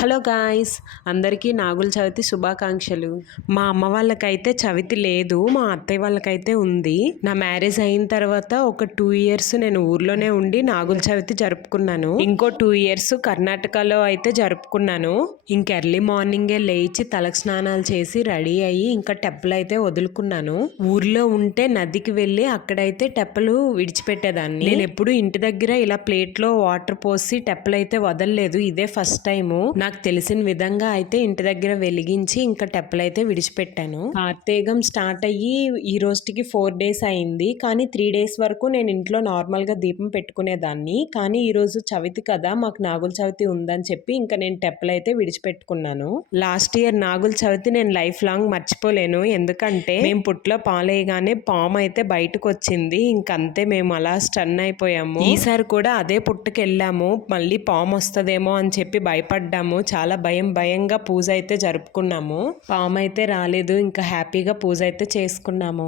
Hello guys, అందరికీ నాగుల చవితి శుభాకాంక్షలు. మా అమ్మ వాళ్ళకైతే చవితి లేదు, మా అత్తయ్య వాళ్ళకైతే ఉంది. నా మ్యారేజ్ అయిన తర్వాత ఒక 2 ఇయర్స్ నేను ఊర్లోనే ఉండి నాగుల చవితి జరుపుకున్నాను. ఇంకో 2 ఇయర్స్ కర్ణాటకలో అయితే జరుపుకున్నాను. ఇంక ఎర్లీ మార్నింగే లేచి తలకు స్నానాలు చేసి రెడీ అయ్యి ఇంకా టెప్పలు అయితే వదులుకున్నాను. ఊర్లో ఉంటే నదికి వెళ్ళి అక్కడైతే టెప్పలు విడిచిపెట్టేదాన్ని. నేను ఎప్పుడు ఇంటి దగ్గర ఇలా ప్లేట్లో వాటర్ పోసి టెప్పలు అయితే వదలలేదు, ఇదే ఫస్ట్ టైము. నాకు తెలిసిన విధంగా అయితే ఇంటి దగ్గర వెలిగించి ఇంకా టెప్పలైతే విడిచిపెట్టాను. కార్తీకం స్టార్ట్ అయ్యి ఈ రోజుకి 4 డేస్ అయింది, కానీ 3 డేస్ వరకు నేను ఇంట్లో నార్మల్ గా దీపం పెట్టుకునేదాన్ని. కానీ ఈ రోజు చవితి కదా, మాకు నాగుల చవితి ఉందని చెప్పి ఇంకా నేను టెప్పలైతే విడిచిపెట్టుకున్నాను. లాస్ట్ ఇయర్ నాగుల చవితి నేను లైఫ్ లాంగ్ మర్చిపోలేను, ఎందుకంటే మేము పుట్లో పాలేయగానే పాము అయితే బయటకు వచ్చింది. ఇంకంతే, మేము అలా స్టన్ అయిపోయాము. ఈసారి కూడా అదే పుట్టకి వెళ్ళాము, మళ్ళీ పాము వస్తుందేమో అని చెప్పి భయపడ్డాము. చాలా భయంగా పూజ అయితే జరుపుకున్నాము. పాము అయితే రాలేదు, ఇంకా హ్యాపీగా పూజ అయితే చేసుకున్నాము.